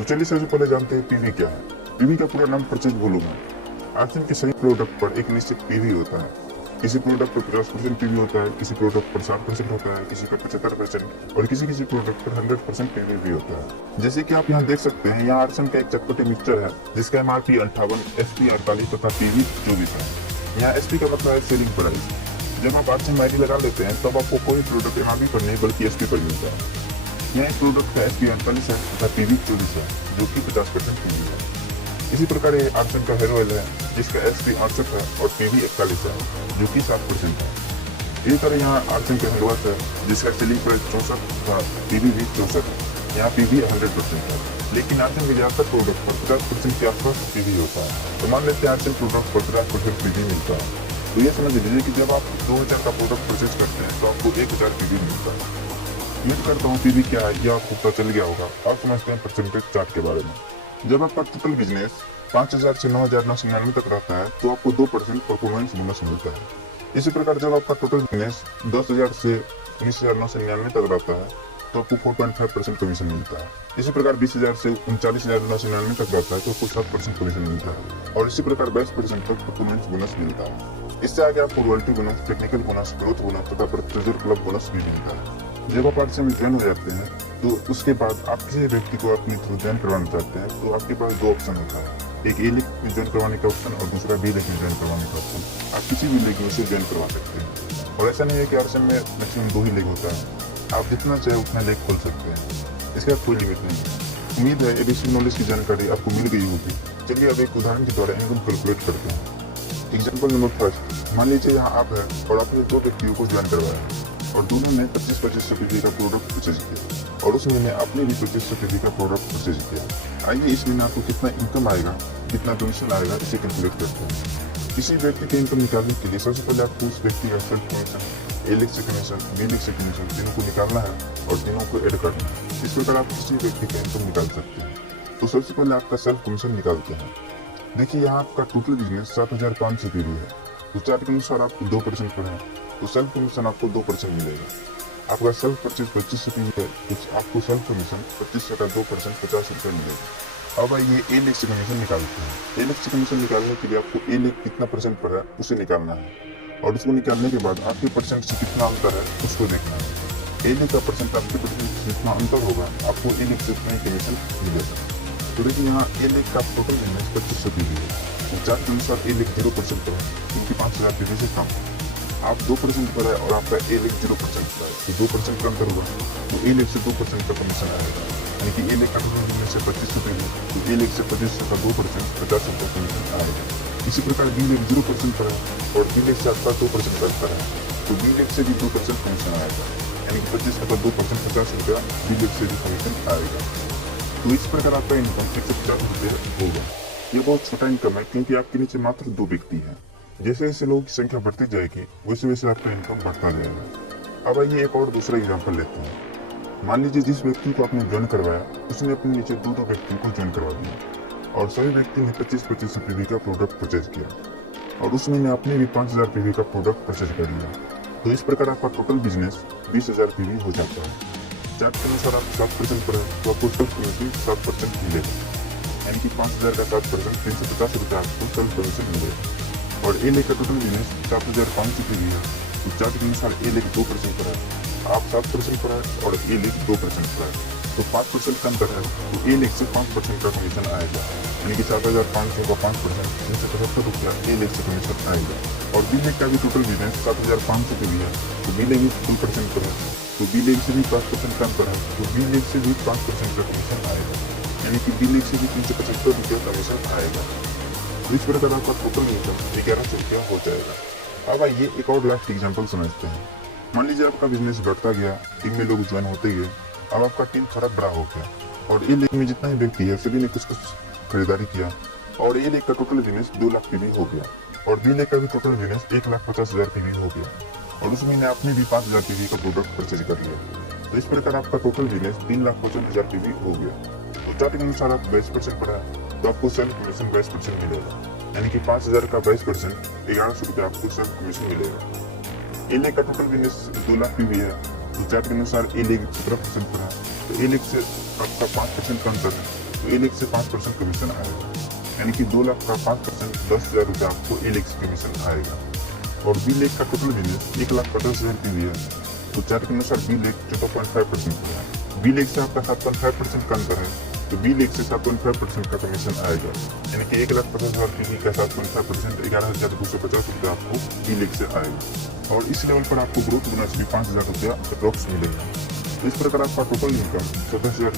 तो चलिए सबसे पहले जानते हैं पीवी क्या है। पीवी का पूरा नाम परचेज वॉल्यूम है। आर्सन के सभी प्रोडक्ट पर एक निश्चित पीवी होता है। किसी प्रोडक्ट पर 50% पीवी होता है, किसी प्रोडक्ट पर 60% होता है, किसी पर 75% और किसी प्रोडक्ट पर 100% पीवी भी होता है। जैसे कि आप यहाँ देख सकते हैं, यहाँ आर्सन का एक चटपटी मिक्सचर है जिसका MRP 58, SP 48 तथा पीवी 24 है। यहाँ SP का मतलब है सेलिंग प्राइस। जब आप आर्सन ID लगा लेते हैं तब आपको कोई प्रोडक्ट MRP पर नहीं बल्कि SP पर मिलता है। यहाँ एक प्रोडक्ट का SP 48 है तथा पीवी 24 है जो कि 50% पीवी है। इसी प्रकार ये आर्सन का हेयर ऑयल है जिसका SP 68 है और पीवी 41 है जो कि 7% है। इसी तरह यहाँ आर्सन का हेयर वॉश है जिसका सेलिंग प्राइस 64 तथा पीवी भी 64 है। यहाँ पीवी 100% है, लेकिन आर्सन के ज्यादातर प्रोडक्ट पर 50% के आसपास पीवी होता है। तो मान लेते हैं आर्सन प्रोडक्ट पर 50% पीवी मिलता है, तो ये समझ लीजिए कि जब आप 2000 का प्रोडक्ट परचेज करते हैं तो आपको 1000 पीवी मिलता है। उम्मीद करता हूँ पीवी क्या है यह आपको पता चल गया होगा। आप समझते हैं परसेंटेज चार्ट के बारे में। जब आपका टोटल बिजनेस 5000 से 9999 तक रहता है तो आपको 2% परफॉर्मेंस बोनस मिलता है। इसी प्रकार जब आपका टोटल बिजनेस 10,000 से 19,999 तक रहता है तो आपको 4.5% कमीशन मिलता है। इसी प्रकार 20,000 से 39,999 तक रहता है तो आपको 7% कमीशन मिलता है और इसी प्रकार 22% तक परफॉर्मेंस बोनस मिलता है। इससे आगे आपको royalty bonus, technical bonus, growth bonus तथा ट्रेजर क्लब बोनस भी मिलता है। जब आप आर्सन में ज्वाइन हो जाते हैं तो उसके बाद आप किसी व्यक्ति को अपने थ्रू ज्वाइन करवाना चाहते हैं तो आपके पास दो ऑप्शन होता है, एक ए लीग में ज्वाइन करवाने का ऑप्शन और दूसरा बी लीग में ज्वाइन करवाने का ऑप्शन। आप किसी भी लीग में से ज्वाइन करवा सकते हैं और ऐसा नहीं है कि आर्सन में मैक्सिमम 2 ही लीग होता है। आप जितना चाहे उतना लीग खोल सकते हैं, इसका कोई लिमिट नहीं है। उम्मीद है बेसिक नॉलेज की जानकारी आपको मिल गई होगी। चलिए अब एक उदाहरण के द्वारा इनकम कैलकुलेट करते हैं। एग्जाम्पल नंबर फर्स्ट, मान लीजिए यहाँ आप है और आपने 2 व्यक्तियों को ज्वाइन करवाया और दोनों ने 25-25 पीवी का प्रोडक्ट परचेज किया और उस महीने आपने भी 25 पीवी का प्रोडक्ट परचेज किया। आइए इस महीने आपको कितना इनकम आएगा, कितना कमीशन आएगा, इसे कैलकुलेट करते हैं। किसी व्यक्ति के इनकम निकालने के लिए सबसे पहले आपको उस व्यक्ति का सेल्फ कमीशन, ए लीग से कमीशन, बी लीग से कमीशन तीनों को निकालना है और तीनों को ऐड करना है। इस प्रकार आप किसी व्यक्ति का इनकम निकाल सकते हैं। तो सबसे पहले आपका सेल्फ कमीशन निकालते हैं। देखिए यहाँ आपका टोटल बिजनेस 7,500 पीवी है, तो चार्ट के अनुसार आपको 2% पर है तो सेल्फ कमीशन आपको 2% मिलेगा। आपका सेल्फ परचेज 25 पीवी है तो आपको सेल्फ कमीशन 25 का 2% 50 रुपये मिलेगा। अब आइए ए लीग से कमीशन निकालते हैं। ए लीग से कमीशन निकालने के लिए आपको ए लीग कितना परसेंट पर है उसे निकालना है और उसको निकालने के बाद आपके परसेंट से कितना अंतर है उसको देखना है। ए लीग का परसेंट आपके परसेंट से जितना अंतर होगा आपको ए लीग से उतना ही कमीशन मिलेगा। तो देखिए यहाँ ए लीग का टोटल बिजनेस 2500 पीवी है तो चार्ट के अनुसार ए लीग 0% पर है क्योंकि 5000 पीवी से कम। आप 2% पर है और आपका ए लीग 0% पर है तो 2% का अंतर होगा तो ए लीग से 2% का कमीशन आएगा। यानी कि ए लीग का टोटल बिजनेस से 2500 पीवी तो ए लीग से 2500 का 2% 50 रुपये कमीशन आएगा। इसी प्रकार बी लीग 0% पर है और बी लीग से आपका 2% का अंतर है तो बी लीग से भी 2% कमीशन आएगा। यानी कि 25 का 2% 50 रुपया बी लीग से भी कमीशन आएगा। तो इस प्रकार आपका इनकम 150 रुपये होगा। ये बहुत छोटा इनकम है क्योंकि आपके नीचे मात्र 2 व्यक्ति हैं। जैसे जैसे लोगों की संख्या बढ़ती जाएगी वैसे वैसे आपका इनकम बढ़ता जाएगा। अब आइए एक और दूसरा एग्जांपल लेते हैं। मान लीजिए जिस व्यक्ति को आपने ज्वाइन करवाया उसने अपने नीचे 2 व्यक्तियों को ज्वाइन करवा दिया और सभी व्यक्ति ने 25-25 पीवी का प्रोडक्ट परचेज किया और उस महीने आपने भी 5000 पीवी का प्रोडक्ट परचेज कर लिया। तो इस प्रकार आपका टोटल बिजनेस 20,000 पीवी हो जाता है। चार्ट के अनुसार आप 7% पर है तो आपको सेल्फ कमीशन 7% मिलेगा। यानी कि 5000 का 7% 350 रुपये आपको सेल्फ कमीशन मिलेगा। और ए लीग का टोटल बिजनेस 7,500 पीवी है तो चार्ट के अनुसार ए लीग 2% पर है, आप 7% पर है और ए लीग 2% पर है तो 5% का अंतर है तो ए लीग से 5% का कमीशन आएगा। यानी कि 7,500 का 5% 375 रुपया ए लीग से कमीशन आएगा। और बी लीग का भी टोटल बिजनेस 7,500 पीवी है तो बी लीग 2% पर है तो बी लीग से भी 5% का अंतर है तो बी लीग से भी 5% का कमीशन आएगा। यानी कि बी लीग से भी 375 रुपया कमीशन आएगा। तो इस प्रकार आपका टोटल इनकम 1100 रुपया हो जाएगा। अब आइए एक और लास्ट एग्जांपल समझते हैं। मान लीजिए आपका बिजनेस बढ़ता गया, टीम में लोग ज्वाइन होते गए, अब आपका टीम थोड़ा बड़ा हो गया और ए लीग में जितना ही व्यक्ति है सभी ने कुछ खरीदारी किया और ए लीग का टोटल बिजनेस 2 लाख पीवी हो गया और बी लीग का भी टोटल बिजनेस 1,50,000 पीवी हो गया और उस महीने आपने भी 5,000 पीवी का प्रोडक्ट परचेज कर लिया। तो इस प्रकार आपका टोटल बिजनेस 3,55,000 पीवी हो गया। तो चार्ट के अनुसार आप 22% पर है तो आपको सेल्फ कमीशन 22% मिलेगा। यानी कि 5,000 का 22% 1100 रुपये आपको सेल्फ कमीशन मिलेगा। ए लीग का टोटल बिजनेस 2 लाख पीवी है तो चार्ट के अनुसार ए लीग 17% पर है तो ए लीग से आपका 5% का अंतर है तो ए लेख से 5% कमीशन आएगा, यानी कि 2 लाख का 5% 10,000 रुपये आपको ए लेख से कमीशन आएगा। और बी लेख का टोटल बिजनेस 1 लाख 50,000 पीवी है, तो चार्ट के अनुसार बी लेख 14.5% हुआ है। बी लेख से आपका 7.5% का अंतर है, तो बी लेख से 7.5% का कमीशन आएगा, यानी कि 1,50,000 पीवी का 7.5% 11,250 रुपये आपको बी लेख से आएगा। और इस लेवल पर आपको ग्रोथ बोनस भी 5,000 रुपया अप्रोक्स मिलेगा। इस प्रकार आपका टोटल इनकम 27,000